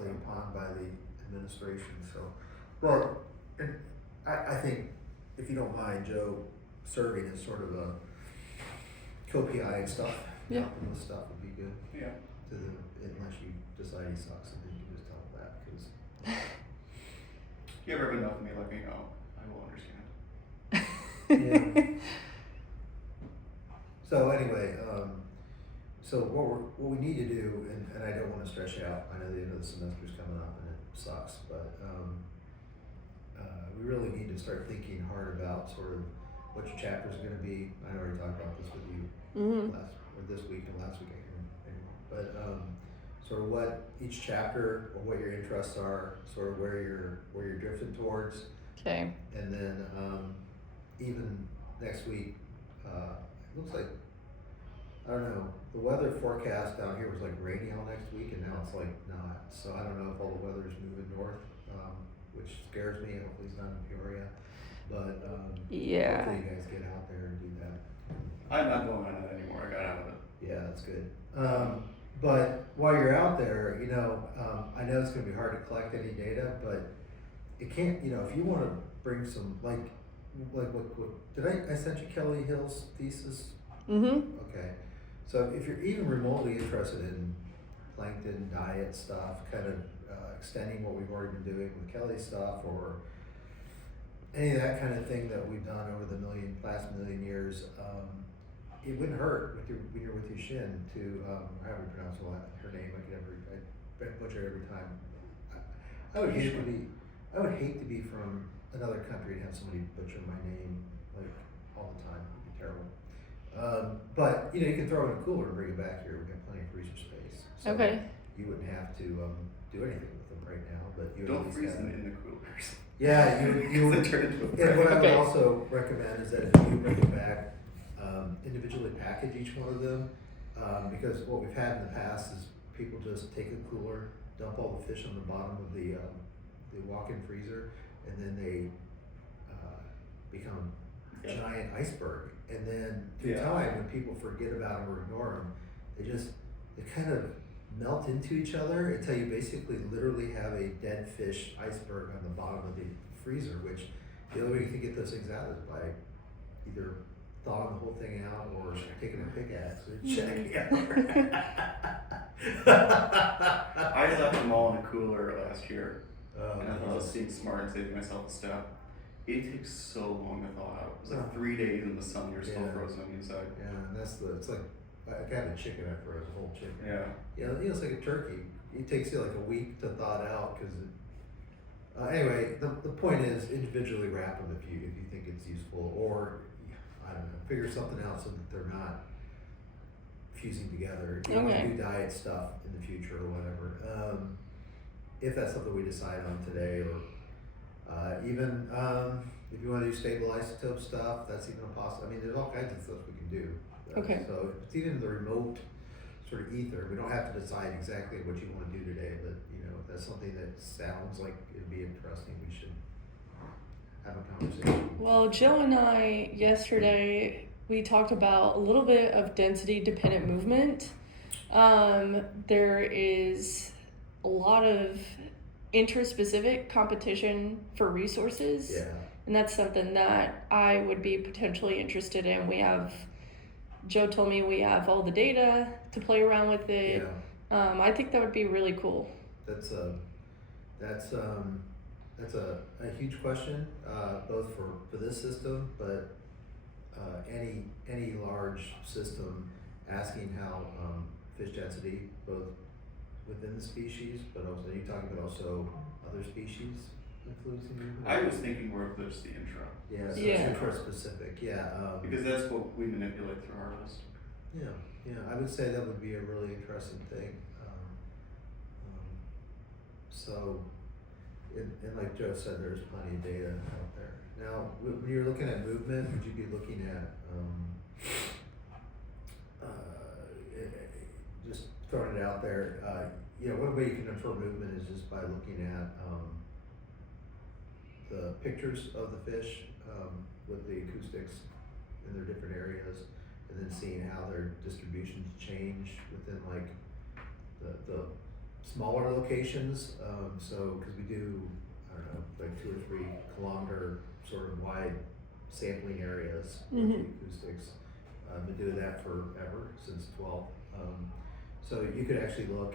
definitely upon by the administration, so. Well, and I think, if you don't mind, Joe, serving as sort of a co-PI and stuff, Yeah. helping with stuff would be good. Yeah. Unless you decide he sucks, and then you can just tell him that, cause. If you ever have enough of me, let me know. I will understand. Yeah. So anyway, so what we need to do, and I don't wanna stress you out, I know the end of the semester's coming up and it sucks, but, we really need to start thinking hard about sort of what your chapter's gonna be. I already talked about this with you this week and last week, I can't remember, but, sort of what each chapter, or what your interests are, sort of where you're drifting towards. Okay. And then, even next week, it looks like, I don't know, the weather forecast down here was like rainy all next week, and now it's like not. So I don't know if all the weather's moving north, which scares me. Hopefully it's not in Peoria, but Yeah. hopefully you guys get out there and do that. I'm not going on it anymore. I got out of it. Yeah, that's good. But while you're out there, you know, I know it's gonna be hard to collect any data, but it can't, you know, if you wanna bring some, like what, did I sent you Kelly Hill's thesis? Okay, so if you're even remotely interested in plankton diet stuff, kind of extending what we've already been doing with Kelly's stuff, or any of that kind of thing that we've done over the last million years, it wouldn't hurt when you're with your shin to, how do we pronounce her name? I butcher every time. I would hate to be from another country and have somebody butcher my name like all the time. It'd be terrible. But you know, you can throw it in a cooler and bring it back here. We've got plenty of freezer space. So Okay. you wouldn't have to do anything with them right now, but you Don't freeze them in the coolers. Yeah, you They turn into a and what I would Okay. also recommend is that if you bring it back, individually package each one of them, because what we've had in the past is people just take a cooler, dump all the fish on the bottom of the walk-in freezer, and then they become a giant iceberg. And then through time, when people forget about them or ignore them, they kind of melt into each other until you basically literally have a dead fish iceberg on the bottom of the freezer, which the only way you can get those things out is by either thawing the whole thing out or taking a pickaxe and checking it out. I left them all in a cooler last year. Oh, And I thought I was Jesus. being smart and saving myself a step. It takes so long to thaw out. It was like 3 days in the sun, you're still Yeah. frozen on the inside. Yeah, and it's like, I got a chicken after a whole chicken. Yeah. You know, it's like a turkey. It takes you like a week to thaw it out, because anyway, the point is individually wrap them if you think it's useful, or I don't know, figure something out so that they're not fusing together. If you want to do diet stuff in the future or whatever, if that's something we decide on today, or even if you want to do stable isotope stuff, that's even a possible. I mean, there's all kinds of stuff we can do. Okay. So it's even the remote sort of ether. We don't have to decide exactly what you want to do today, but you know, if that's something that sounds like it'd be interesting, we should have a conversation. Well, Joe and I yesterday, we talked about a little bit of density dependent movement. There is a lot of interspecific competition for resources. Yeah. And that's something that I would be potentially interested in. Joe told me we have all the data to play around with it. Yeah. I think that would be really cool. That's a huge question, both for this system, but any large system asking how fish density, both within the species, but also you're talking about also other species influencing you. I was thinking more of just the intro. Yeah, so Yeah. it's intra-specific. Yeah. Because that's what we manipulate through harvest. Yeah, I would say that would be a really interesting thing. So, and like Joe said, there's plenty of data out there. Now, when you're looking at movement, would you be looking at, just throwing it out there, you know, one way you can control movement is just by looking at the pictures of the fish with the acoustics in their different areas, and then seeing how their distributions change within like the smaller locations, so, cause we do, I don't know, like 2 or 3 kilometer sort of wide sampling areas with the acoustics. Been doing that forever, since 12. So you could actually look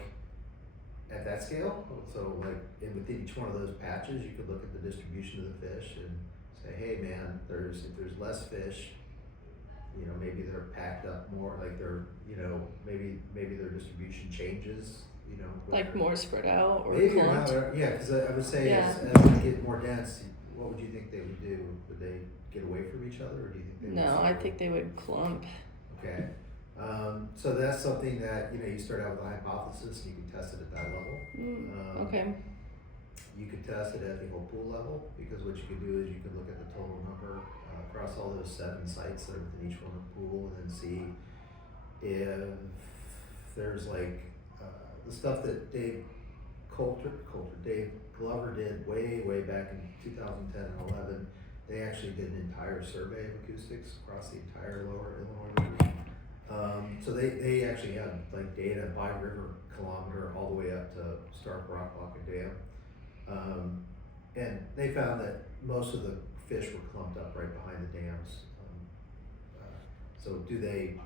at that scale, so like within each one of those patches, you could look at the distribution of the fish and say, hey man, if there's less fish, you know, maybe they're packed up more, like they're, you know, maybe their distribution changes, you know. Like more spread out or Maybe, clumped. yeah, because I would say Yeah. as they get more dense, what would you think they would do? Would they get away from each other, or do you think they would No, I settle? think they would clump. Okay, so that's something that, you know, you start out with a hypothesis, and you can test it at that level. Okay. You could test it at the whole pool level, because what you could do is you could look at the total number across all those 7 sites that are within each one of the pool, and then see if there's like the stuff that Dave Glover did way back in 2010 and 11. They actually did an entire survey of acoustics across the entire lower Illinois River. So they actually had like data by river kilometer all the way up to Stark Rock Lock Dam. And they found that most of the fish were clumped up right behind the dams. So do they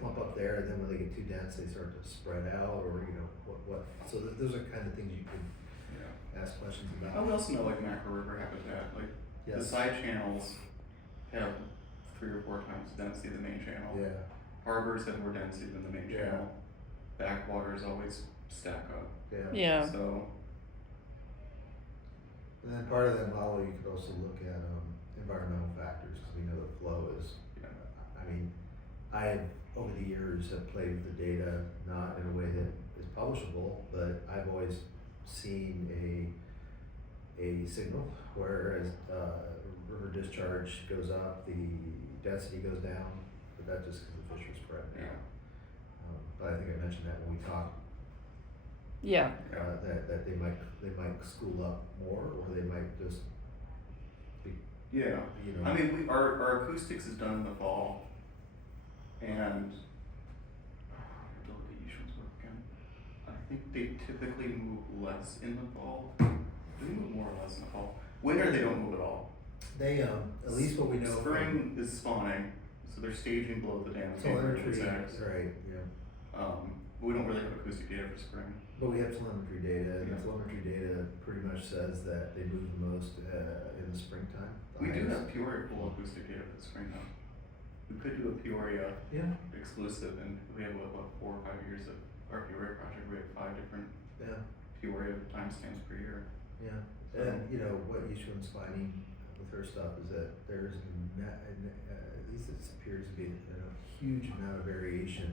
clump up there, and then when they get too dense, they start to spread out, or you know what? So those are kind of things you can ask questions I about. would also know like macro river habitat, like the side channels have 3 or 4 times the density of the main channel. Yeah. Harbors have more density than the main Yeah. channel. Backwaters always stack up. Yeah. Yeah. So And then part of that model, you could also look at environmental factors, because we know the flow is. yeah. I mean, I over the years have played with the data, not in a way that is publishable, but I've always seen a signal where as river discharge goes up, the density goes down, but that's just because the fish are spread Yeah. out. But I think I mentioned that when we talked, Yeah. that they might school up more, or they might just be, Yeah. you know. I mean, our acoustics is done in the fall, and delegations work again. I think they typically move less in the fall. They move more or less in the fall. Winter they don't move at all. They at least what we know. Spring is spawning, so they're staging below the dam. Telemetry, right? Yeah. We don't really have acoustic data for spring. But we have telemetry data, and Yeah. the telemetry data pretty much says that they move the most in the springtime. the We do highest. have Peoria full acoustic data for the spring though. We could do a Peoria Yeah, exclusive, and we have what 4 or 5 years of our Peoria project. We have 5 different yeah, Peoria timestamps per year. yeah. And you know what Yishun's finding with her stuff is that there's at least it appears to be a huge amount of variation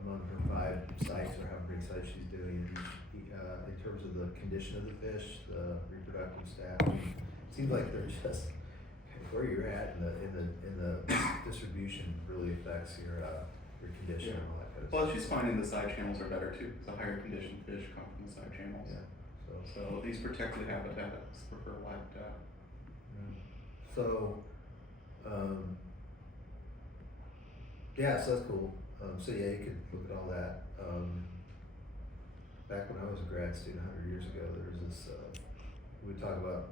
among her 5 sites, or how many sites she's doing in terms of the condition of the fish, the reproductive status. It seems like they're just where you're at in the distribution really affects your condition and all that kind of Well, stuff. she's finding the side channels are better too, because the higher conditioned fish come from the side channels. Yeah. So these protected habitats prefer wide habitat. So, yeah, so that's cool. So yeah, you could look at all that. Back when I was a grad student 100 years ago, there was this, we talk about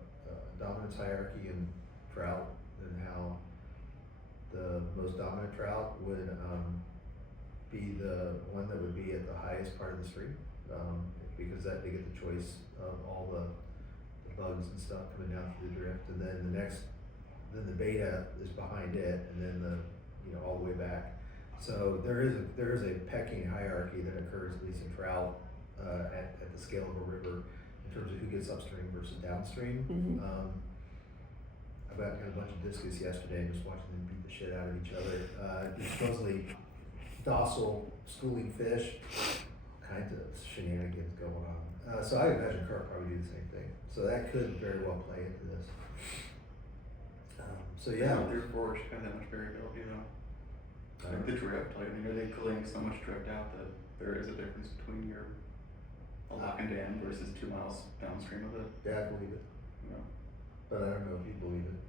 dominance hierarchy in trout, and how the most dominant trout would be the one that would be at the highest part of the stream, because that they get the choice of all the bugs and stuff coming down through the drift, and then then the beta is behind it, and then all the way back. So there is a pecking hierarchy that occurs, at least in trout, at the scale of a river, in terms of who gets upstream versus downstream. I got a bunch of discus yesterday, just watching them beat the shit out of each other. Supposedly docile schooling fish, kind of shenanigans going on. So I imagine carp probably do the same thing. So that could very well play into this. So yeah. Their forage have that much variability though. Like the drift, like, I mean, are they culling so much drift out that there is a difference between your lock and dam versus 2 miles downstream of it? Yeah, I believe it. You know? But I don't know if you believe it.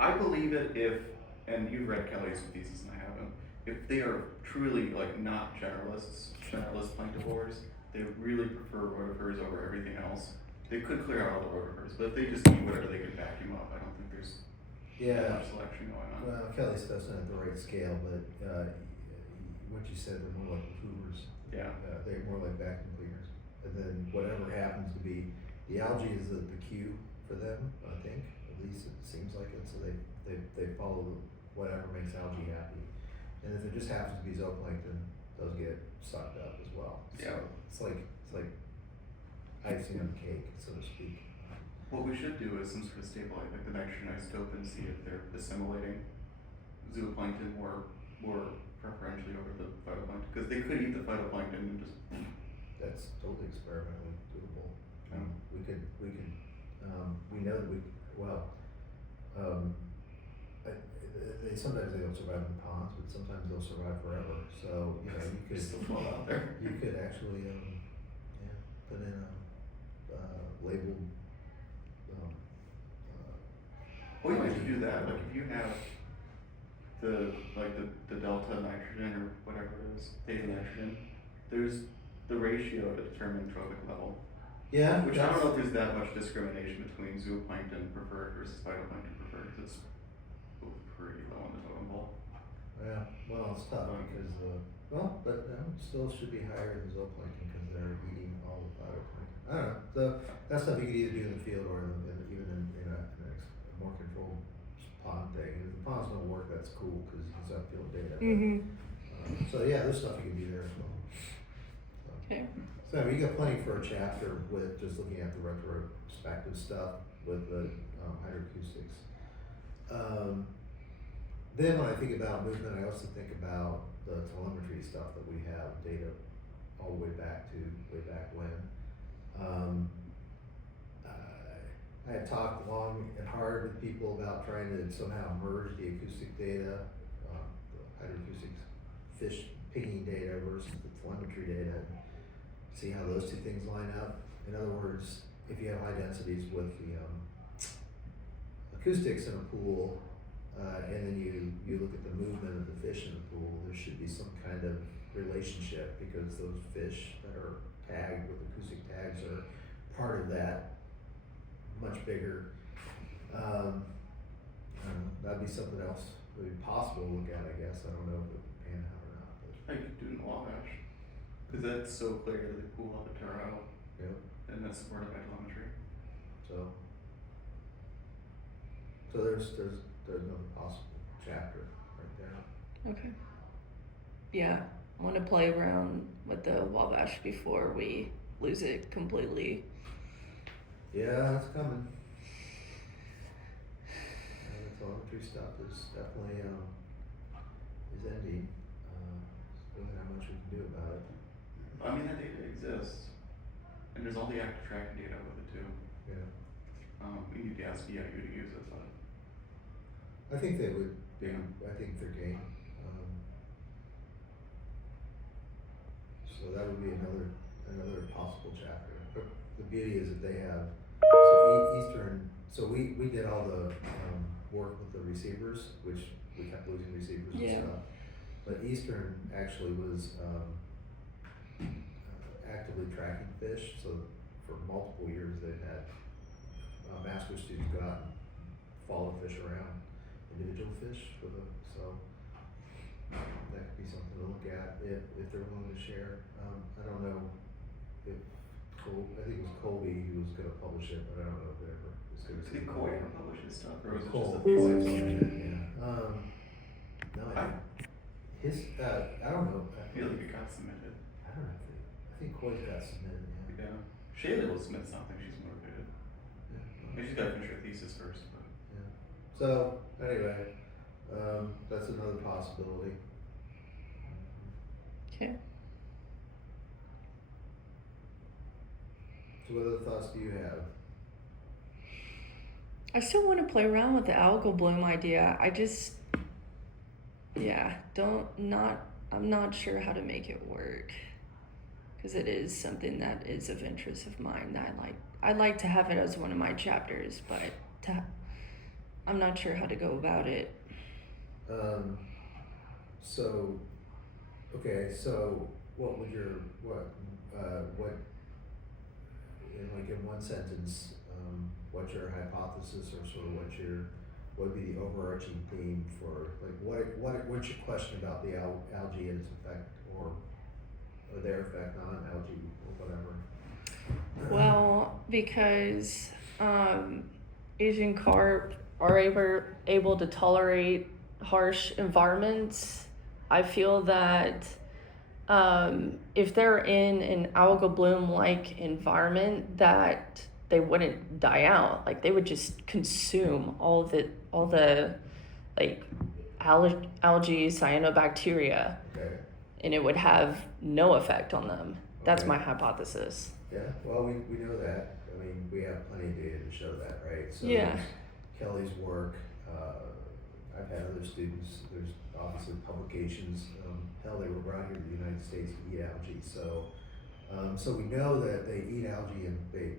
I believe it if, and you've read Kelly's thesis and I haven't, if they are truly like not generalist planktivores, they really prefer rotifers over everything else. They could clear out all the rotifers, but if they just eat whatever they can vacuum up, I don't think there's that Yeah, much selection going on. well, Kelly stuff's not at the right scale, but, what you said, they're more like hoovers. Yeah. They're more like vacuum cleaners. And then whatever happens to be, the algae is the cue for them, I think, at least it seems like it, so they follow whatever makes algae happy. And if it just happens to be zooplankton, those get sucked up as well. Yeah. So it's like icing on the cake, so to speak. What we should do is some sort of stabilize, like the nitrogen isotope, and see if they're assimilating zooplankton more preferentially over the phytoplankton, because they could eat the phytoplankton and just. That's totally experimentally doable. Yeah. We know that they sometimes they don't survive in ponds, but sometimes they'll survive forever. So, you know, you could Still float out there. You could actually, put in a labeled, Well, you might do that, like if you have the delta nitrogen or whatever it is, theta nitrogen, there's the ratio to determine trophic level. yeah, Which I don't know if there's that much discrimination between zooplankton preferred versus phytoplankton preferred, because it's both pretty low on the totem pole. Yeah, well, it's tough because, still should be higher than zooplankton because they're eating all the phytoplankton. I don't know, so that's stuff you could either do in the field or even in a more controlled pond thing. If the ponds don't work, that's cool because you can start field data. So yeah, there's stuff you can do there as well. So. Okay. So you got plenty for a chapter with just looking at the retrospective stuff with the hydroacoustics. Then when I think about movement, I also think about the telemetry stuff that we have data all the way back when. I had talked long and hard with people about trying to somehow merge the acoustic data, the hydroacoustic fish pinging data versus the telemetry data, and see how those two things line up. In other words, if you have high densities with the acoustics in a pool, and then you look at the movement of the fish in the pool, there should be some kind of relationship because those fish that are tagged with acoustic tags are part of that much bigger. I don't know, that'd be something else that would be possible to look at, I guess. I don't know if it would pan out or not. But. I could do it in the Wabash, because that's so clear that they pull out the Taro, Yep. and that's supported by telemetry. So there's another possible chapter right there. Okay. Yeah, I want to play around with the Wabash before we lose it completely. Yeah, it's coming. The telemetry stuff is definitely is ending. There's really not much we can do about it. I mean, that data exists, and there's all the active tracking data with it too. Yeah. We need to ask EIU to use it, but. I think they would be, Yeah. I think they're game. So that would be another possible chapter. But the beauty is that they have, so we did all the work with the receivers, which we kept losing receivers Yeah. and stuff. But Eastern actually was actively tracking fish, so for multiple years they've had master students go out and follow fish around, individual fish for them, so that could be something to look at if they're willing to share. I don't know if I think it was Colby who was gonna publish it, but I don't know if it ever was gonna. Did Coy ever publish his stuff, or was it Cole, just a Cole, thesis? yeah. No, I don't know. I feel like it got submitted. I don't know. I think Coy's got submitted, yeah. Yeah. Shayla will submit something, she's motivated. Maybe she's gotta finish her thesis first, but. Yeah. So, anyway, that's another possibility. Okay. So what other thoughts do you have? I still want to play around with the algal bloom idea. I'm not sure how to make it work. Because it is something that is of interest of mine that I'd like to have it as one of my chapters, but I'm not sure how to go about it. so, okay, so what would your, what, in one sentence, what's your hypothesis or sort of what would be the overarching theme for, like, what's your question about the algae and its effect or their effect on algae or whatever? Well, because Asian carp are able to tolerate harsh environments, I feel that if they're in an algal bloom like environment, that they wouldn't die out. Like they would just consume all the like algae, cyanobacteria, Okay, and it would have no effect on them. That's Okay. my hypothesis. yeah, well, we know that, I mean, we have plenty of data to show that, right? So Yeah. there's Kelly's work, I've had other students, there's obviously publications, hell, they were brought here to the United States to eat algae, so, so we know that they eat algae and they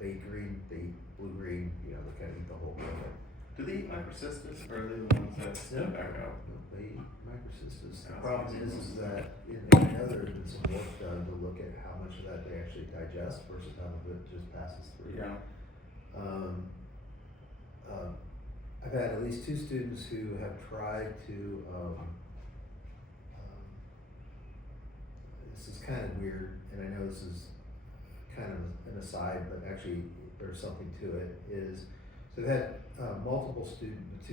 eat green, they eat blue-green, you know, they kind of eat the whole gamut. Do they eat microcystis, or are they the ones that step back out? No, they eat microcystis. The Yeah, problem it's is easy. that, I know there's been some work done to look at how much of that they actually digest versus how much of it just passes through. Yeah. I've had at least 2 students who have tried to, this is kind of weird, and I know this is kind of an aside, but actually there's something to it, is, so they've had multiple students,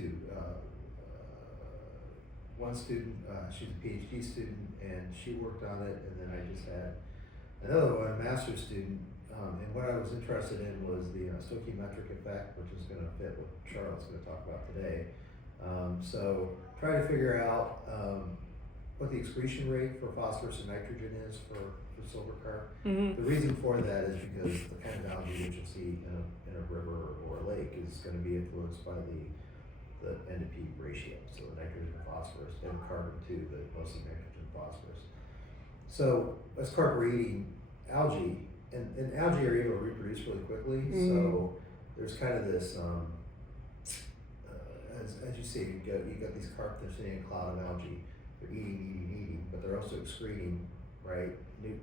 one student, she's a PhD student, and she worked on it, and then I just had another one, a master's student, and what I was interested in was the stoichiometric effect, which is going to fit what Charlotte's going to talk about today. So try to figure out what the excretion rate for phosphorus and nitrogen is for silver carp. Mm-hmm. The reason for that is because the kind of algae that you'll see in a river or a lake is going to be influenced by the N to P ratio, so the nitrogen and phosphorus, and carbon too, but mostly nitrogen and phosphorus. So as carp are eating algae, and algae are able to reproduce really quickly, so there's kind of this, as you see, you got these carp, they're sitting in a cloud of algae, they're eating, but they're also excreting, right,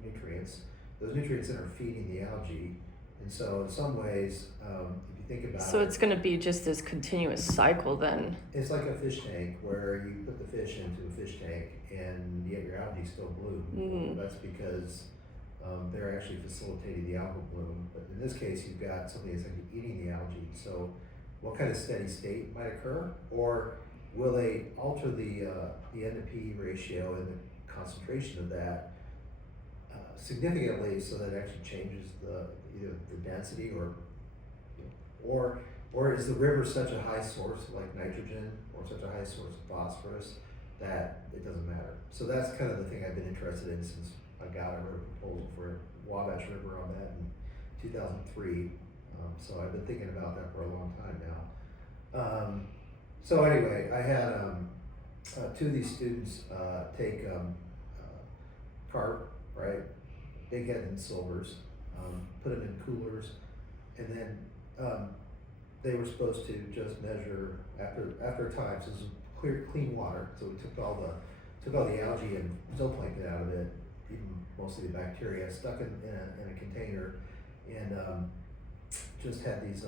nutrients. Those nutrients then are feeding the algae, and so in some ways, if you think about So it, it's going to be just this continuous cycle then. it's like a fish tank where you put the fish into a fish tank and yet your algae still bloom. Mhm. That's because they're actually facilitating the algal bloom. But in this case, you've got something that's like eating the algae. So what kind of steady state might occur? Or will they alter the N to P ratio and the concentration of that significantly so that it actually changes either the density or is the river such a high source of like nitrogen or such a high source of phosphorus that it doesn't matter? So that's kind of the thing I've been interested in since I wrote a proposal for Wabash River on that in 2003. So I've been thinking about that for a long time now. So anyway, I had 2 of these students take carp, right, big head and silvers, put them in coolers, and then they were supposed to just measure after a time. So this is clean water. So we took all the algae and zooplankton out of it, even mostly the bacteria, stuck in a container, and just had these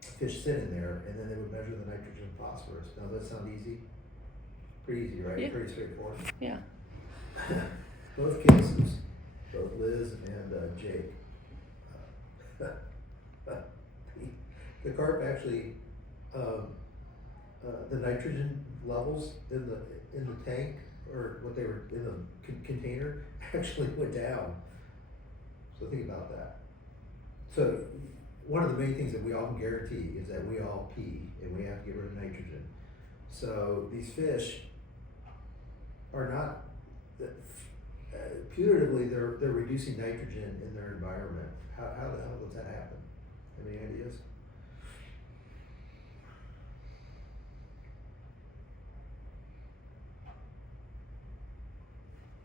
fish sit in there, and then they would measure the nitrogen and phosphorus. Now, does that sound easy? Pretty easy, right? Yeah. Pretty straightforward. Yeah. Both cases, both Liz and Jake, the carp actually, the nitrogen levels in the tank, or what they were in the container, actually went down. So think about that. So one of the main things that we all can guarantee is that we all pee and we have to get rid of nitrogen. So these fish are not, putatively they're reducing nitrogen in their environment. How the hell does that happen? Have any ideas?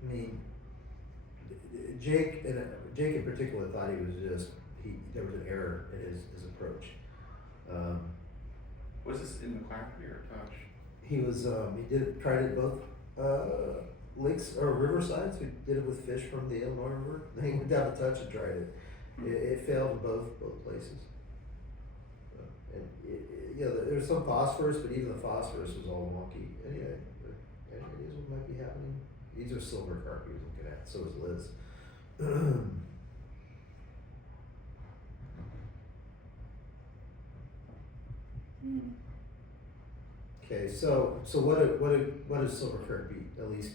I mean, Jake in particular thought he was just, there was an error in his approach. Was this in the McClafferty or Touch? He was, tried it both Lakes or riversides, we did it with fish from the Illinois River. They went down to touch and tried it. It failed in both places. And you know, there's some phosphorus, but even the phosphorus was all wonky. Anyway, any ideas what might be happening? These are silver carp he was looking at. So is Liz. Okay, so what does silver carp eat? At least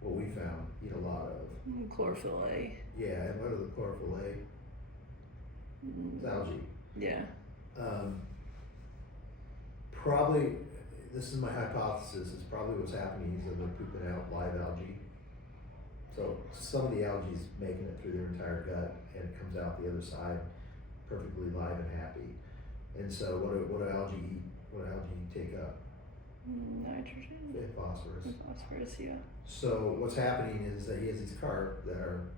what we found, eat a lot of. Chlorophyll A. Yeah, and what are the chlorophyll A? It's algae. Yeah. Probably, this is my hypothesis, is probably what's happening is that they're pooping out live algae. So some of the algae is making it through their entire gut and it comes out the other side perfectly live and happy. And so what do algae eat? What algae take up? Nitrogen. And phosphorus. And phosphorus, yeah. So what's happening is that he has these carp that are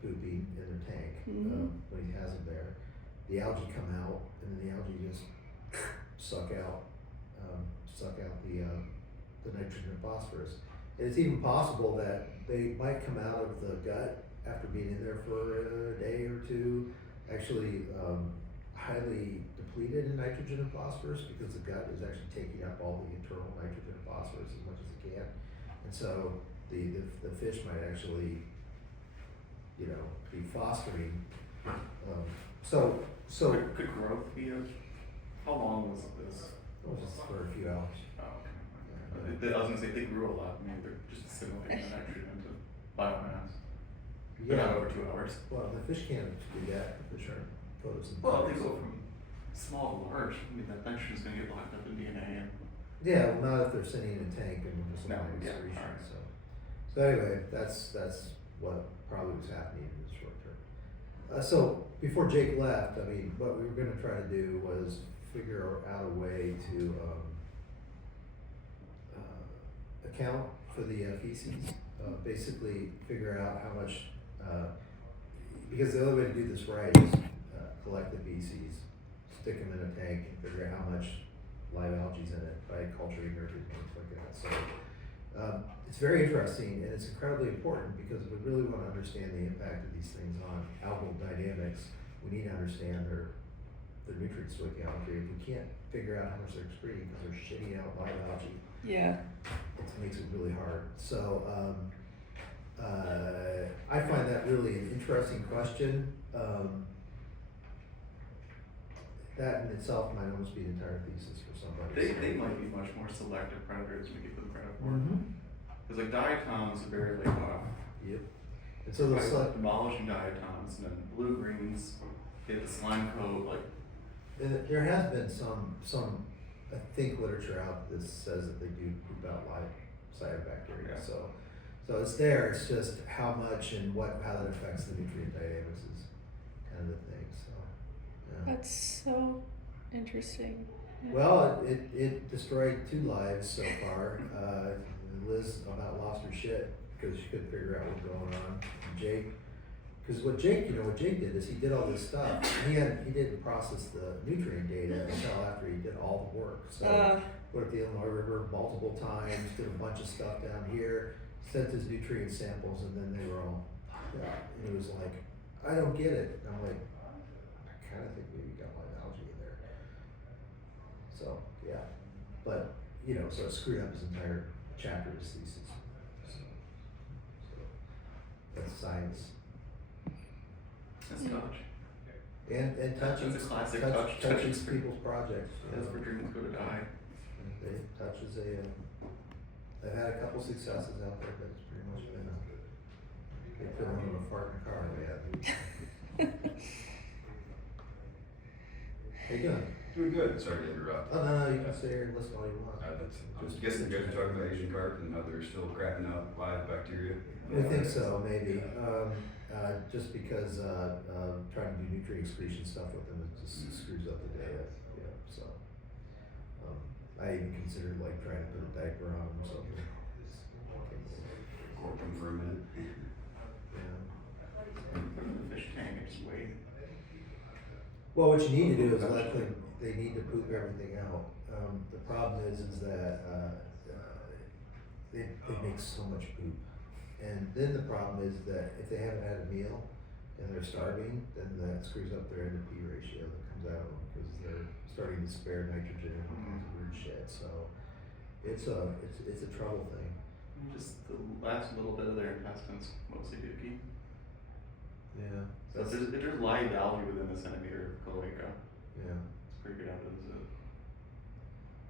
pooping in their tank when he has them there. The algae come out, and then the algae just suck out the nitrogen and phosphorus. And it's even possible that they might come out of the gut after being in there for a day or two, actually highly depleted in nitrogen and phosphorus because the gut is actually taking up all the internal nitrogen and phosphorus as much as it can. And so the fish might actually, you know, be fostering. Could growth be how long was this? Well, just for a few hours. Oh, okay. I was gonna say they grew a lot. I mean, they're just assimilating the nitrogen into biomass. But not over 2 hours. Well, the fish can't do that. The fish aren't photosynthetic. Well, they go from small to large. I mean, that nitrogen's gonna get locked up in DNA. Yeah, well, not if they're sitting in a tank and just No, allowing yeah, excretion. alright. So anyway, that's what probably was happening in the short term. So before Jake left, I mean, what we were going to try to do was figure out a way to account for the feces. Basically, figure out how much. Because the other way to do this right is collect the feces, stick them in a tank, and figure out how much live algae's in it by culturing or things like that. So it's very interesting and it's incredibly important because if we really want to understand the impact of these things on algal dynamics, we need to understand their nutrient stoichiometry. If we can't figure out how much they're excreting because they're shitting out live algae, Yeah. it makes it really hard. So I find that really an interesting question. That in itself might almost be an entire thesis for somebody. They might be much more selective predators than we give them credit for. Mm-hmm. Because like diatoms are very like Yep. And so those demolishing diatoms and then blue greens get the slime coat like. and there has been some I think literature out that says that they do poop out live cyanobacteria. Yeah. So it's there. It's just how much and how that affects the nutrient dynamics is kind of the thing. So yeah. That's so interesting. Well, it destroyed 2 lives so far. Liz about lost her shit because she couldn't figure out what's going on. And Jake, because what Jake did is he did all this stuff. And he didn't process the nutrient data until after he did all the work. So went up the Illinois River multiple times, did a bunch of stuff down here, sent his nutrient samples, and then they were all, and he was like, I don't get it. And I'm like, I kind of think maybe you got live algae in there. So yeah, but so it screwed up his entire chapter of his thesis. So that's science. That's touch. And touches. That's a classic touch touches experience. people's projects. That's where dreams go to die. Touches they've had a couple successes out there, but it's pretty much been they put them in a fart in a car. How you doing? Doing good. Sorry to interrupt. Oh no, you can stay here and listen all you want. I'm guessing you guys are talking about Asian carp and how they're still crapping out live bacteria. We think so, maybe. Just because trying to do nutrient excretion stuff with them, it just screws up the data. Yeah, so I even considered like trying to put a diaper on them or something. Cork them for a minute. Yeah. Put them in the fish tank and just wait. Well, what you need to do is let them. They need to poop everything out. The problem is that they make so much poop. And then the problem is that if they haven't had a meal and they're starving, then that screws up their N to P ratio that comes out of them because they're starting to spare nitrogen and all kinds of weird shit. So it's a trouble thing. Just the last little bit of their intestines, mostly dookie. Yeah. So if there's live algae within a centimeter of cloaca, Yeah. it's pretty good evidence of it.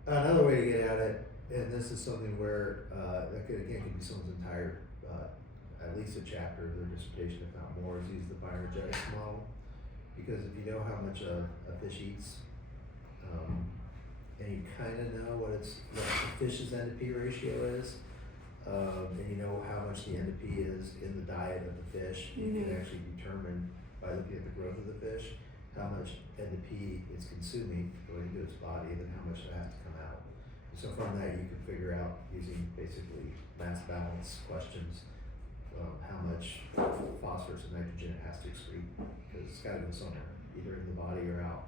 Another way to get at it, and this is something where that could be someone's entire, at least a chapter of their dissertation, if not more, is use the bioenergetics model. Because if you know how much a fish eats, and you kind of know what the fish's N to P ratio is, and you know how much the N to P is in the diet of the fish, you can actually determine by looking at the growth of the fish how much N to P it's consuming going into its body, and then how much it has to come out. So from that, you can figure out using basically mass balance questions how much phosphorus and nitrogen it has to excrete, because it's got to go somewhere, either in the body or out.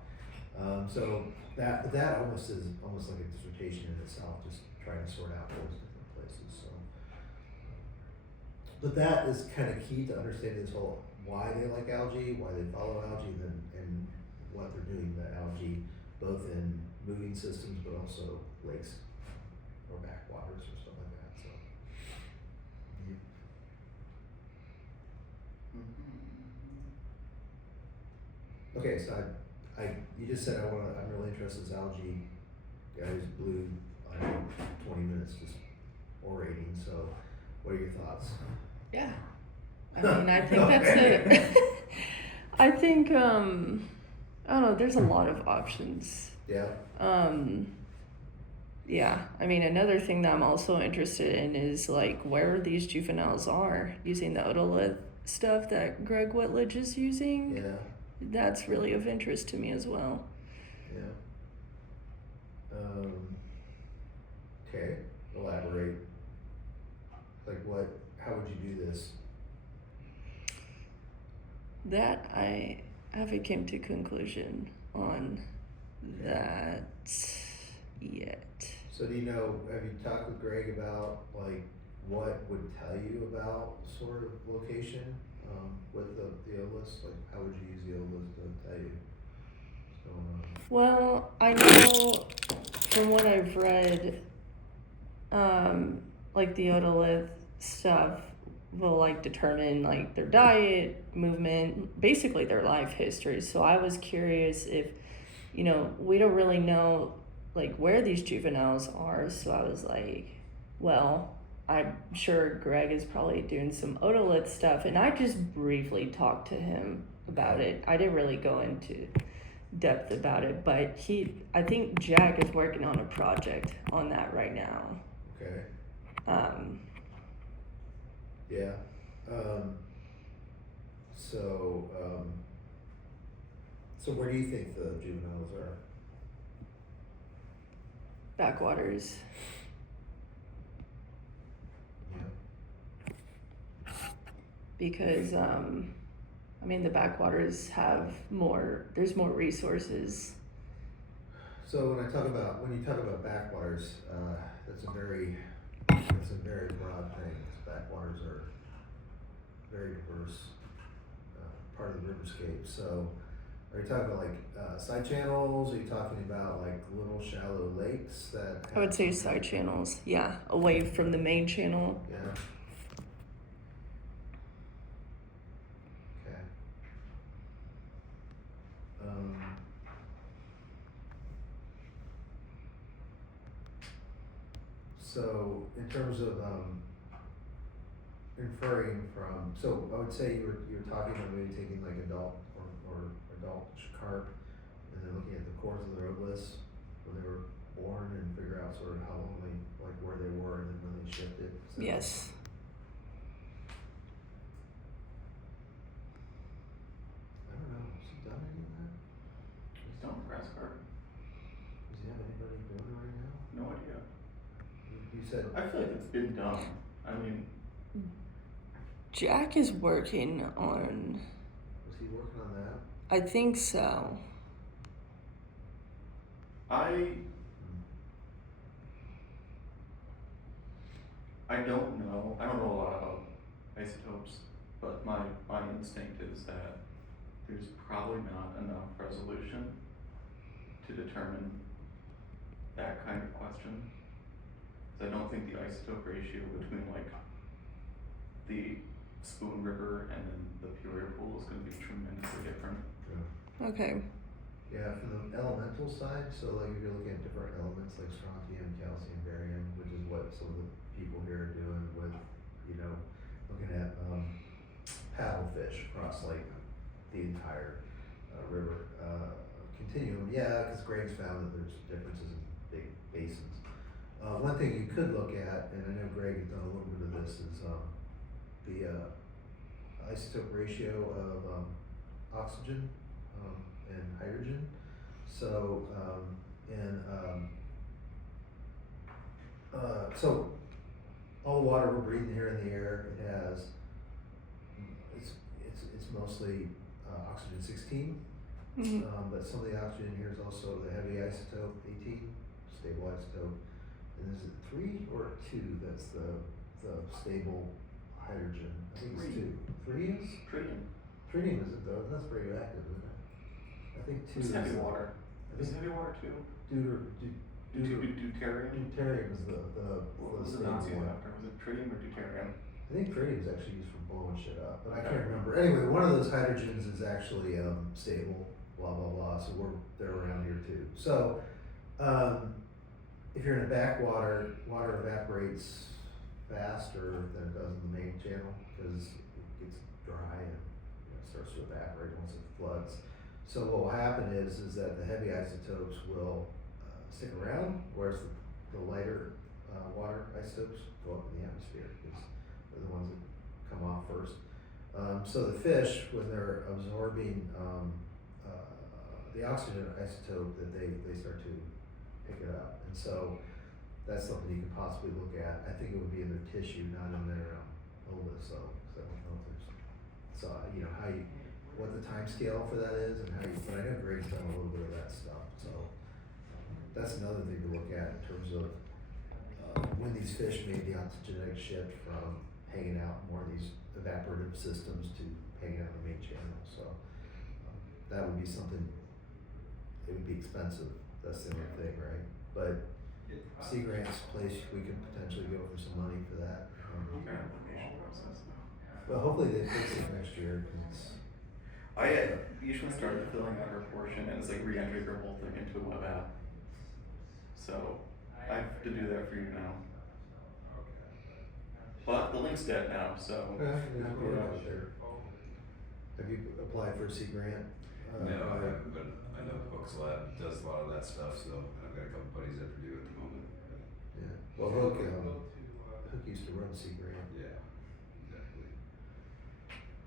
So that almost is almost like a dissertation in itself, just trying to sort out those different places. So, but that is kind of key to understanding this whole why they like algae, why they follow algae, and what they're doing to algae, both in moving systems, but also lakes or backwaters or stuff like that. So, yeah. Okay, so you just said I'm really interested in this algae. Guys blew 20 minutes just orating. So, what are your thoughts? Yeah. I mean, I think that's it. I think, I don't know, there's a lot of options. Yeah. Yeah, I mean, another thing that I'm also interested in is like where these juveniles are using the otolith stuff that Greg Whitledge is using. Yeah. That's really of interest to me as well. Yeah. Okay, elaborate. Like how would you do this? That I haven't came to conclusion on that yet. So have you talked with Greg about like what would tell you about sort of location with the otoliths? Like how would you use the otoliths to tell you what's going on? Well, I know from what I've read, like the otolith stuff will like determine like their diet, movement, basically their life history. So I was curious if, we don't really know like where these juveniles are. So I was like, well, I'm sure Greg is probably doing some otolith stuff, and I just briefly talked to him about it. I didn't really go into depth about it, but I think Jack is working on a project on that right now. Okay. Yeah. So where do you think the juveniles are? Backwaters. Yeah. Because the backwaters have there's more resources. So when you talk about backwaters, that's a very broad thing. Backwaters are very diverse part of the riverscape. So are you talking about like side channels? Are you talking about like little shallow lakes that I would say side channels, yeah, away from the main channel. Yeah. Okay. So in terms of inferring from, so I would say you were talking about maybe taking like adult or adult carp and then looking at the cores of their otoliths when they were born and figure out sort of how long like where they were and then when they shifted. So, Yes. I don't know. Has he done any of that? He's done with grass carp. Does he have anybody doing it right now? No idea. You said. I feel like it's been done. I mean, Jack is working on. Was he working on that? I think so. I don't know a lot about isotopes, but my instinct is that there's probably not enough resolution to determine that kind of question. 'Cause I don't think the isotope ratio between like the Spoon River and then the Peoria pool is gonna be tremendously different. Okay. Yeah, for the elemental side, so like if you're looking at different elements like strontium, calcium, barium, which is what some of the people here are doing with, you know, looking at paddlefish across like the entire river continuum. Yeah, because Greg's found that there's differences in big basins. One thing you could look at, and I know Greg has done a little bit of this, is the isotope ratio of oxygen and hydrogen. So so all the water we're breathing here in the air, it has it's mostly oxygen 16, but some of the oxygen here is also the heavy isotope 18, stable isotope. And is it 3 or 2 that's the stable hydrogen? I think it's 2. 3 is? Tritium is it though? That's radioactive, isn't it? I think 2 It's is heavy water. I Is think heavy water too? Deuterium? Deuterium is the What was the stable Nazi one. after? Was it tritium or deuterium? I think tritium is actually used for blowing shit up, but I can't remember. Anyway, one of those hydrogens is actually stable, blah blah blah. So they're around here too. So if you're in a backwater, water evaporates faster than it does in the main channel because it gets dry and starts to evaporate once it floods. So what will happen is that the heavy isotopes will stick around, whereas the lighter water isotopes go up in the atmosphere because they're the ones that come off first. So the fish, when they're absorbing the oxygen isotope, that they start to pick it up, and so that's something you could possibly look at. I think it would be in their tissue, not in their oldest. So I don't know if there's you know what the time scale for that is, and how you. But I know Greg's done a little bit of that stuff, so that's another thing to look at in terms of when these fish made the ontogenetic shift from hanging out more of these evaporative systems to hanging out in the main channel. So that would be something. It would be expensive. That's the only thing, right? But Sea Grant's place, we could potentially go for some money for that. Application process. But hopefully they fix it next year. 'Cause Usually started filling out her portion and it's like re-entering her whole thing into a web app. So I have to do that for you now. But the link's dead now, so. Have you applied for a Sea Grant? No, I haven't, but I know Books Lab does a lot of that stuff, so I've got a couple buddies that do it at the moment. Yeah. Well, Hook used to run Sea Grant. Yeah, exactly.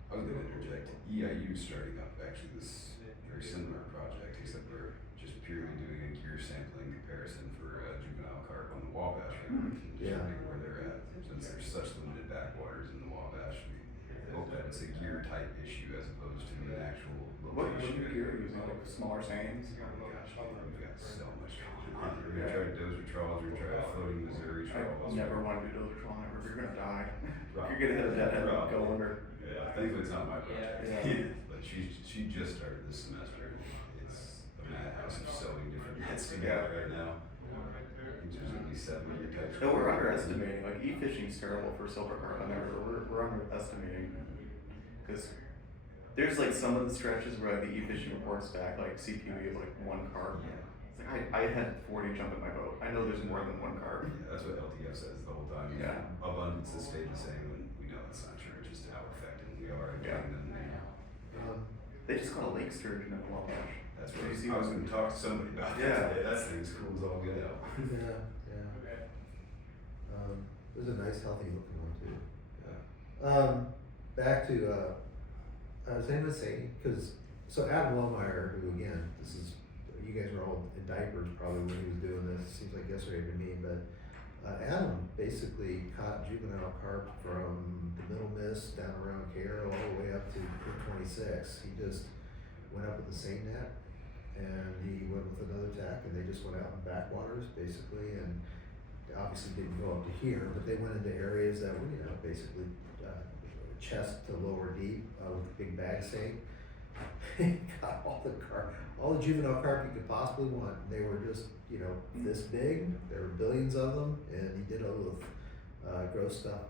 I was gonna interject, EIU starting up actually this very similar project, except we're just purely doing a gear sampling comparison for juvenile carp on the Wabash River, determining where they're at. Since there's such limited backwaters in the Wabash, we hope that it's a gear type issue as opposed to an actual What location. gear are you using? Like smaller seines? Oh my gosh, we've got so much going on. We're gonna try dozer trawls, we're gonna try floating Missouri trawls. I never want to do dozer trawl ever. You're gonna die. Rob. You're gonna hit a dead end and go under. Yeah, thankfully it's not my project. Yeah. But she just started this semester. It's a madhouse of sewing different nets together right now. I think there's at least 7 types. No, we're underestimating. Like e-fishing's terrible for silver carp on there. We're underestimating because there's like some of the stretches where the e-fishing reports back like CPV of like 1 carp. It's like I had 40 jump in my boat. I know there's more than 1 carp. Yeah, that's what LTF says the whole time. Yeah. Abundance has stayed the same, and we know that's not true. Just how effective we are at getting them there. They just caught a lake sturgeon in the Wabash. That's Did what you see I was that? going to talk to somebody about. Yeah. That thing's cool as all get out. Yeah. It was a nice, healthy looking one too. Back to as Amy was saying, because so Adam Lohmeyer, who again, this is you guys were all in diapers probably when he was doing this. Seems like yesterday to me, but Adam basically caught juvenile carp from the Middle Mist down around Cairo all the way up to Pier 26. He just went up with the seine net, and he went with another tack, and they just went out in backwaters basically, and obviously didn't go up to here, but they went into areas that were, you know, basically, chest to lower deep, with big bags saying, got all the juvenile carp you could possibly want. They were just, you know, this big. There were billions of them, and he did all of gross stuff.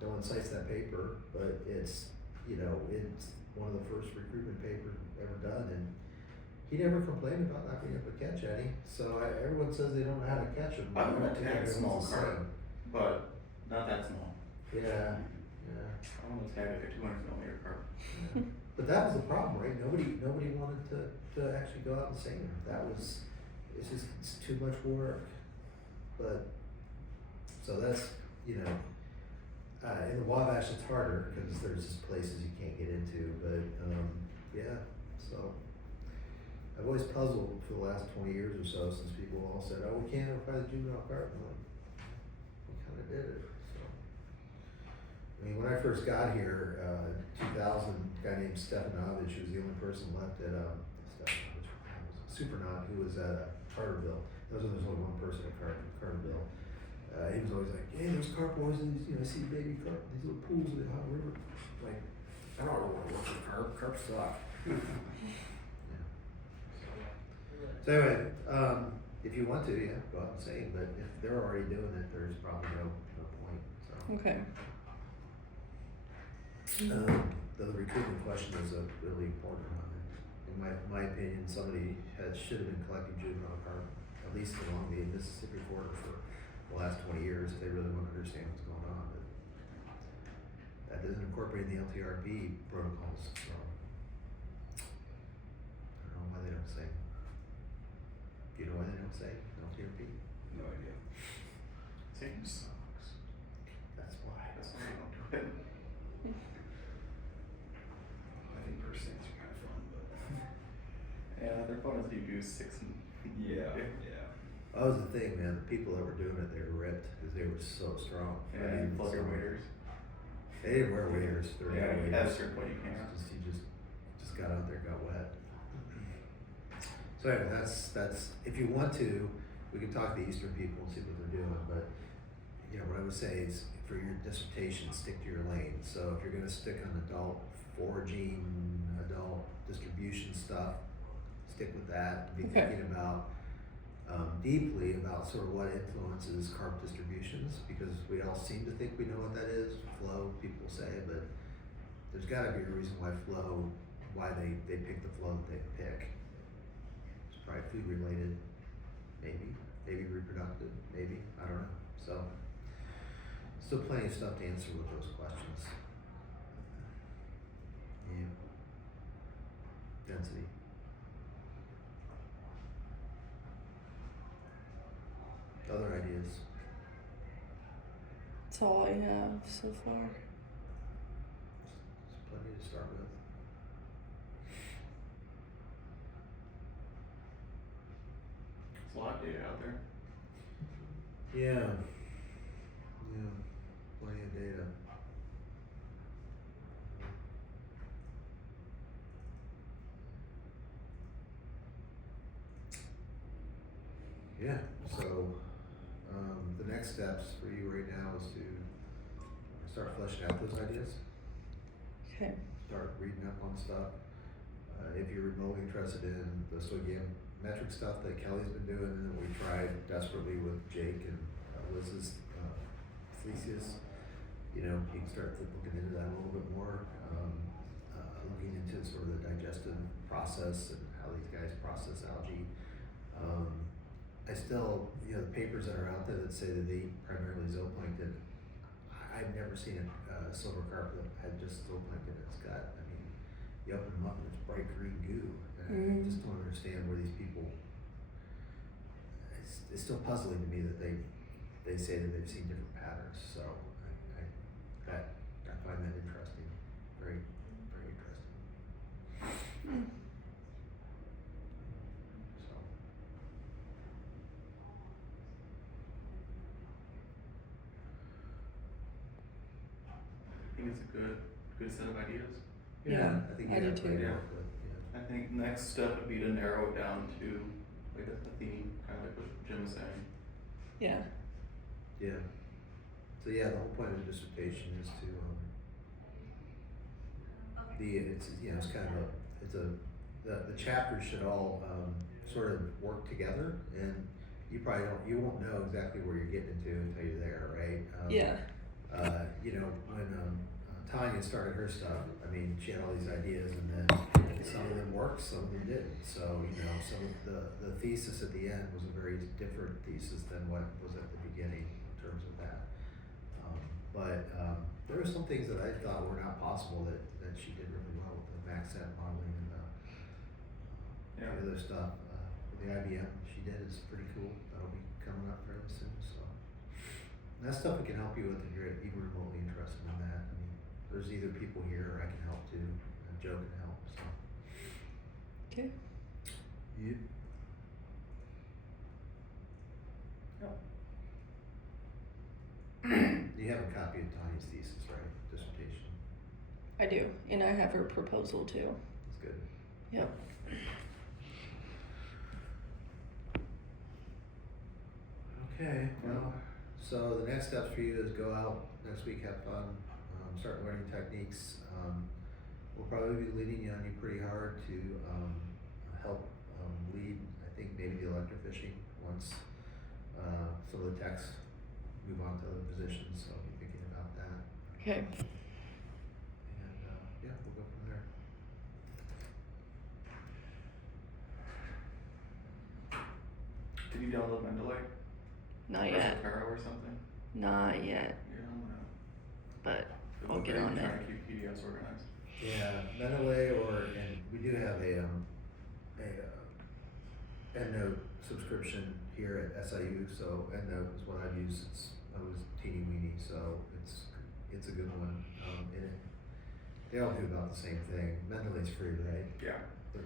No one cites that paper, but it's, you know, it's one of the first recruitment papers ever done, and he never complained about not being able to catch any. So everyone says they don't know how to catch them. I don't know, think tag everyone's small the carp, same. but not that small. Yeah. I want to tag like a 200 millimeter carp. Yeah. But that was the problem, right? Nobody wanted to actually go out and sing them. It's too much work. But, so that's, you know, in the Wabash it's harder because there's just places you can't get into, but, yeah, so. I've always puzzled for the last 20 years or so since people all said, oh, we can't identify the juvenile carp. I'm like, we kinda did it, so. I mean, when I first got here, 2000, a guy named Stefanovich, who was the only person left at, Supernaut, who was at Carterville. There's only one person at Carterville. He was always like, hey, there's carp boys in these, you know, I see baby carp, these little pools in the hot river. Like, I don't really want to work with carp, carp suck. Yeah. So anyway, if you want to, yeah, go out and sing, but if they're already doing it, there's probably no point, so. Okay. The recruitment question is a really important one. In my opinion, somebody should have been collecting juvenile carp, at least along the Mississippi border for the last 20 years, if they really want to understand what's going on. But that doesn't incorporate the LTRP protocols, so I don't know why they don't say. Do you know why they don't say LTRP? No idea. Seems sucks. That's why. That's why I don't do it. I think first things are kind of fun, but Yeah, they're fun as you do 6 and yeah. That was the thing, man. The people that were doing it, they were ripped because they were so strong. Yeah, you plug your waders. They didn't wear waders. There were no Yeah, waders. at a certain point you can't. You just got out there, got wet. So anyway, that's if you want to, we can talk to the Eastern people and see what they're doing. But you know what I would say is for your dissertation, stick to your lane. So if you're going to stick on adult foraging, adult distribution stuff, stick with that. Be Okay. thinking about deeply about sort of what influences carp distributions, because we all seem to think we know what that is. Flow, people say, but there's got to be a reason why they pick the flow that they pick. It's probably food related, maybe reproductive, maybe, I don't know. So still plenty of stuff to answer with those questions. Yeah. Density. Other ideas? That's all I have so far. There's plenty to start with. There's a lot of data out there. Yeah. Plenty of data. Yeah, so the next steps for you right now is to start fleshing out those ideas, Okay. start reading up on stuff. If you're remotely interested in the stoichiometric stuff that Kelly's been doing and that we tried desperately with Jake and Liz's Theseus, you know, you can start looking into that a little bit more, looking into sort of the digestive process and how these guys process algae. I still, you know, the papers that are out there that say that they eat primarily zooplankton, I've never seen a silver carp that had just zooplankton in its gut. I mean, you open them up and it's bright green goo. And I just don't understand where these people, it's still puzzling to me that they say that they've seen different patterns. So I find that interesting, very, very interesting. So. I think it's a good set of ideas. Yeah, I think I you do have too. plenty to Yeah. work with, yeah. I think next step would be to narrow it down to like a theme, kind of like what Jim was saying. Yeah. Yeah. So yeah, the whole point of the dissertation is to it's kind of the chapters should all sort of work together, and you won't know exactly where you're getting into until you're there, right? Yeah. When Tanya started her stuff, I mean, she had all these ideas, and then some of them worked, some of them didn't. So some of the thesis at the end was a very different thesis than what was at the beginning in terms of that. But there were some things that I thought were not possible that she did really well with the maxent modeling and the other stuff. With the IBM she did is pretty cool. That'll be coming up fairly soon. So and that stuff we can help you with if you're even remotely interested in that. I mean, there's either people here or I can help too. Joe can help. So. Okay. You. You have a copy of Tanya's thesis, right? Dissertation. I do, and I have her proposal too. That's good. Yep. Okay, well, so the next steps for you is go out next week, have fun, start learning techniques. We'll probably be leading you on you pretty hard to help lead, I think, maybe the electrofishing once some of the techs move on to other positions, so I'll be thinking about that. Okay. And yeah, we'll go from there. Did you download Mendeley? Not Or yet. Zotero or something? Not yet. Yeah, I'm gonna. But It I'll looked get great on trying that. to keep PDFs organized. Yeah, Mendeley and we do have a EndNote subscription here at SIU, so EndNote is what I've used since I was teeny weeny, so it's a good one. And they all do about the same thing. Mendeley's free, right? Yeah. But,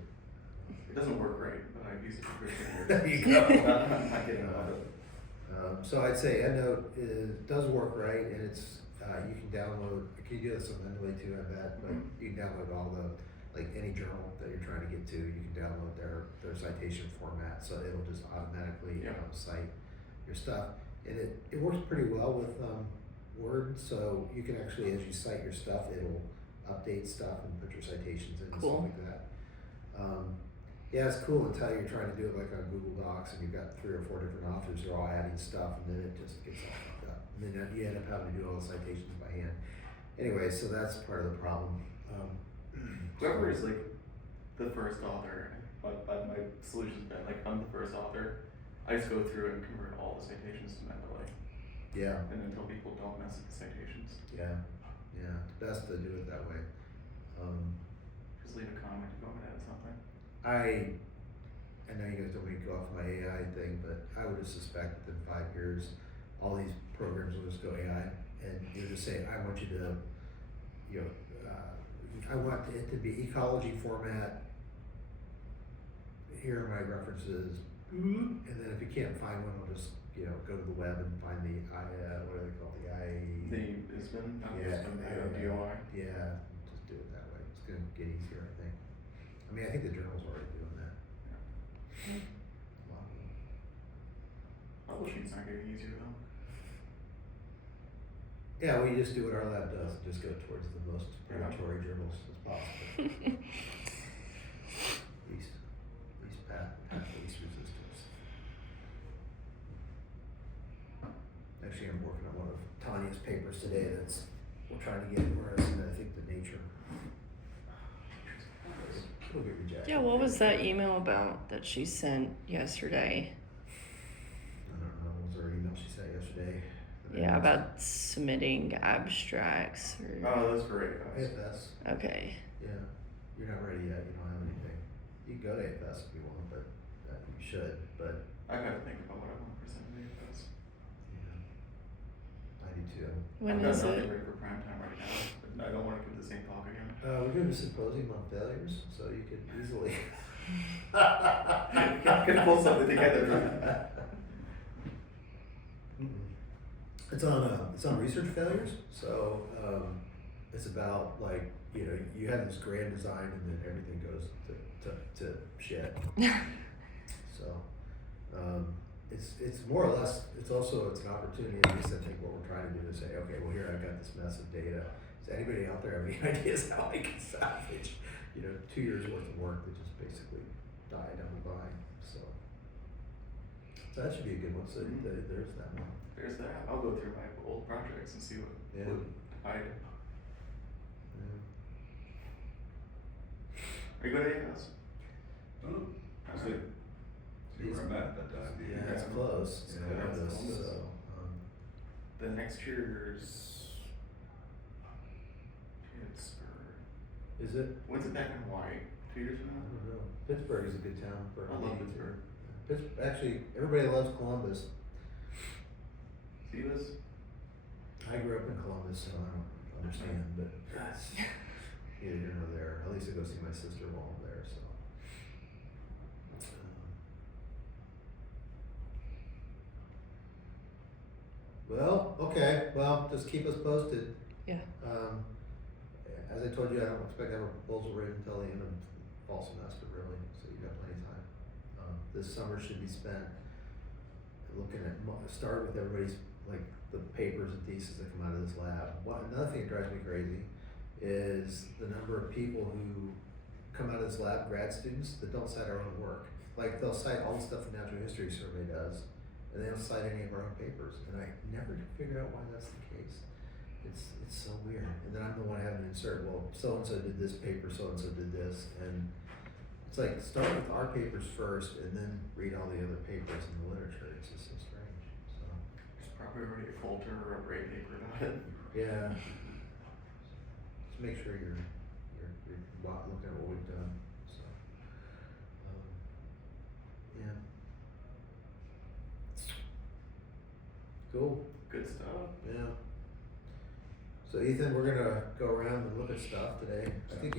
It doesn't work great, but I've used it for 15 years. There you go. I'm not getting out of it. So I'd say EndNote does work right, and it's you can download. You can do this on Mendeley too, I bet. But you can download all any journal that you're trying to get to. You can download their citation format, so it'll just automatically cite your stuff, and it works pretty well with Word. So you can actually, as you cite your stuff, it'll update stuff and put your citations in and stuff like that. Yeah, it's cool until you're trying to do it like on Google Docs and you've got 3 or 4 different authors who are all adding stuff, and then it just gets all fucked up. And then you end up having to do all the citations by hand. Anyway, so that's part of the problem. Whoever is like the first author, but my solution's been like I'm the first author. I just go through and convert all the citations to Mendeley, Yeah, and until people don't mess with the citations, yeah. It's best to do it that way. just leave a comment if you want me to add something. I know you guys don't want me to go off my AI thing, but I would have suspected that in 5 years, all these programs will just go AI, and you'll just say, I want you to, I want it to be ecology format. Here are my references, and then if you can't find one, we'll just go to the web and find the what are they called, the ISBN, not Yeah, ISBN, DOI. Yeah, just do it that way. It's gonna get easier, I think. I mean, I think the journal's already doing that. A lot of them. Publishing's not getting easier though. Yeah, we just do what our lab does, just go towards the most predatory journals as possible. least path, least resistance. Actually, I'm working on one of Tanya's papers today we're trying to get interested in, I think, the nature. It'll get rejected. Yeah, what was that email about that she sent yesterday? I don't know, what was her email she sent yesterday? Yeah, about submitting abstracts or. Oh, that's great. AFS. Okay. Yeah, you're not ready yet. You don't have anything. You can go to AFS if you want, but you should. But I gotta think about what I want to present to AFS. yeah, I do too. When I've got is nothing it? ready for prime time right now, but I don't want to give the same talk again. We're doing a symposium on failures, so you could easily. Could pull something together. It's on research failures. So it's about you have this grand design and then everything goes to shit. So it's more or less, it's an opportunity, at least I think what we're trying to do is say, okay, well, here I've got this mess of data. Does anybody out there have any ideas how I can salvage, 2 years worth of work that just basically died on the vine, so. So that should be a good one, so there's that one. There's that. I'll go through my old projects and see what Yeah. I. Yeah. Are you going to anything else? I don't know. That's it. See where I'm at that time. Yeah, it's close, it's Yeah, it's Columbus, Columbus. so, The next year's Pittsburgh. is it? When's it back in Hawaii? 2 years from I now? don't know. Pittsburgh is a good town for I love Pittsburgh. Actually, everybody loves Columbus. Divas? I grew up in Columbus, so I don't understand, but that's neither here nor there. At least I go see my sister while I'm there, so. Well, okay, well, just keep us posted. Yeah. As I told you, I don't expect to have a proposal ready until the end of fall semester, really, so you've got plenty of time. This summer should be spent looking at, start with everybody's, like, the papers and theses that come out of this lab. Another thing that drives me crazy is the number of people who come out of this lab, grad students, that don't cite our own work. Like, they'll cite all the stuff the Natural History Survey does, and they don't cite any of our own papers, and I never can figure out why that's the case. It's so weird, and then I'm the one having to insert, well, so-and-so did this paper, so-and-so did this, and it's like, start with our papers first, and then read all the other papers in the literature. It's just so strange, so. There's probably already a folder or a grade paper about it. Yeah. Just make sure you're looking at what we've done, so. Yeah. Cool, Good stuff. yeah. So Ethan, we're gonna go around and look at stuff today. I think